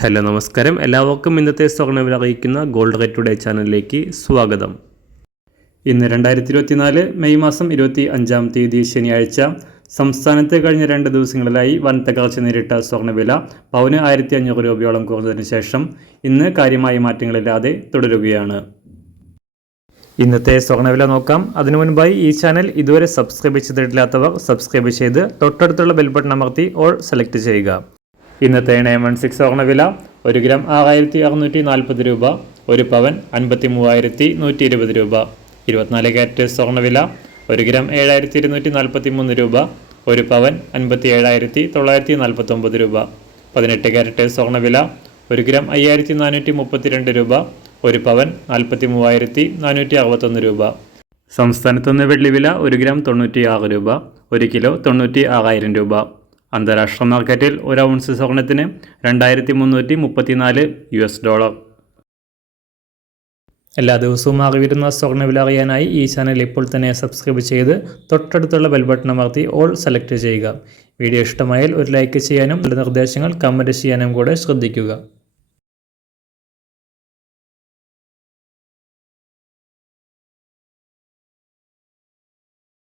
Hello നമസ്കാരം, എല്ലാവർക്കും ഇന്നത്തെ സ്വർണ്ണവില അറിയിക്കുന്ന ഗോൾഡ് റേറ്റ് ടുഡേ ചാനലിലേക്ക് സ്വാഗതം. ഇന്ന് 2024 മെയ് മാസം 25-ാം തീയതി ശനിയാഴ്ച. സംസ്ഥാനത്ത് കഴിഞ്ഞ 2 ദിവസങ്ങളിലായി വൻ തകർച്ച നേരിട്ട സ്വർണ്ണവില പവന് 1500 രൂപയോളം കുറഞ്ഞതിന് ശേഷം ഇന്ന് കാര്യമായ മാറ്റങ്ങളില്ലാതെ തുടരുകയാണ്. ഇന്നത്തെ സ്വർണ്ണവില നോക്കാം. അതിനു മുൻപായി ഈ ചാനൽ ഇതുവരെ സബ്സ്ക്രൈബ് ചെയ്തിട്ടില്ലാത്തവർ സബ്സ്ക്രൈബ് ചെയ്ത് തൊട്ടടുത്തുള്ള ബെൽ ബട്ടൺ അമർത്തി ഓൾ സെലക്ട് ചെയ്യുക. ഇന്നത്തെ 916 സ്വർണ്ണവില 1 ഗ്രാം 6640 രൂപ, 1 പവൻ 53,120 രൂപ. 24 കാരറ്റ് സ്വർണ്ണവില 1 ഗ്രാം 7243 രൂപ, 1 പവൻ 57,949 രൂപ. 18 കാരറ്റ് സ്വർണ്ണവില 1 ഗ്രാം 5432 രൂപ, 1 പവൻ 43,461 രൂപ. സംസ്ഥാനത്തുനിന്ന് വെള്ളിവില 1 ഗ്രാം 96 രൂപ, 1 കിലോ 96,000 രൂപ. അന്താരാഷ്ട്ര മാർക്കറ്റിൽ 1 ഔൺസ് സ്വർണത്തിന് $2,334. എല്ലാ ദിവസവും അറിവിരുന്ന സ്വർണ്ണവില അറിയാനായി ഈ ചാനൽ ഇപ്പോൾ തന്നെ സബ്സ്ക്രൈബ് ചെയ്ത് തൊട്ടടുത്തുള്ള ബെൽ ബട്ടൺ അമർത്തി ഓൾ സെലക്ട് ചെയ്യുക. വീഡിയോ ഇഷ്ടമായാൽ ഒരു ലൈക്ക് ചെയ്യാനും നല്ല നിർദ്ദേശങ്ങൾ കമൻറ്റ് ചെയ്യാനും കൂടെ ശ്രദ്ധിക്കുക.